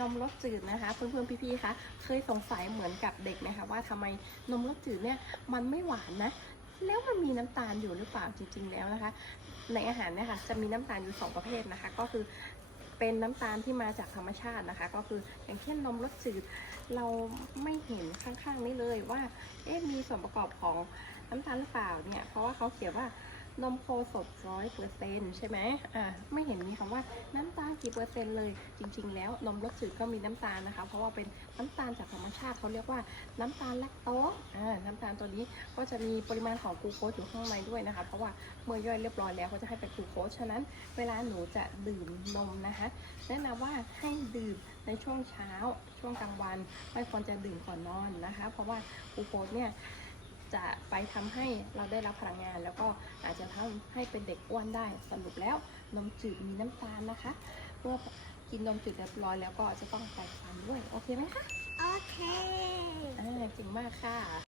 นมรสจืดนะคะ เพื่อนๆพี่ๆคะเคยสงสัยเหมือนกับเด็กไหมคะว่าทำไมนมรสจืดเนี่ยมันไม่หวานนะ แล้วมันมีน้ำตาลอยู่หรือเปล่าจริง ๆ แล้วนะคะ ในอาหารเนี่ยค่ะจะมีน้ำตาลอยู่สองประเภทนะคะ ก็คือเป็นน้ำตาลที่มาจากธรรมชาตินะคะ ก็คืออย่างเช่นนมรสจืดเราไม่เห็นข้างๆนี้เลยว่าเอ๊ะมีส่วนประกอบของน้ำตาลหรือเปล่าเนี่ยเพราะว่าเขาเขียนว่า นมโคสดร้อยเปอร์เซ็นต์ใช่ไหมอ่าไม่เห็นมีคำว่าน้ำตาลกี่เปอร์เซ็นต์เลย จริง ๆ แล้วนมรสจืดก็มีน้ำตาลนะคะ เพราะว่าเป็นน้ำตาลจากธรรมชาติเขาเรียกว่าน้ำตาลแลคโตสอ่าน้ำตาลตัวนี้ก็จะมีปริมาณของกลูโคสอยู่ข้างในด้วยนะคะ เพราะว่าเมื่อย่อยเรียบร้อยแล้วเขาจะให้เป็นกลูโคสฉะนั้นเวลาหนูจะดื่มนมนะคะแนะนำว่าให้ดื่มในช่วงเช้าช่วงกลางวันไม่ควรจะดื่มก่อนนอนนะคะ เพราะว่ากลูโคสเนี่ย จะไปทำให้เราได้รับพลังงาน แล้วก็อาจจะทำให้เป็นเด็กอ้วนได้สรุปแล้วนมจืดมีน้ำตาลนะคะ เมื่อกินนมจืดเรียบร้อยแล้วก็จะต้องใส่ฟันด้วย โอเคไหมคะ โอเคอ่าเก่งมากค่ะ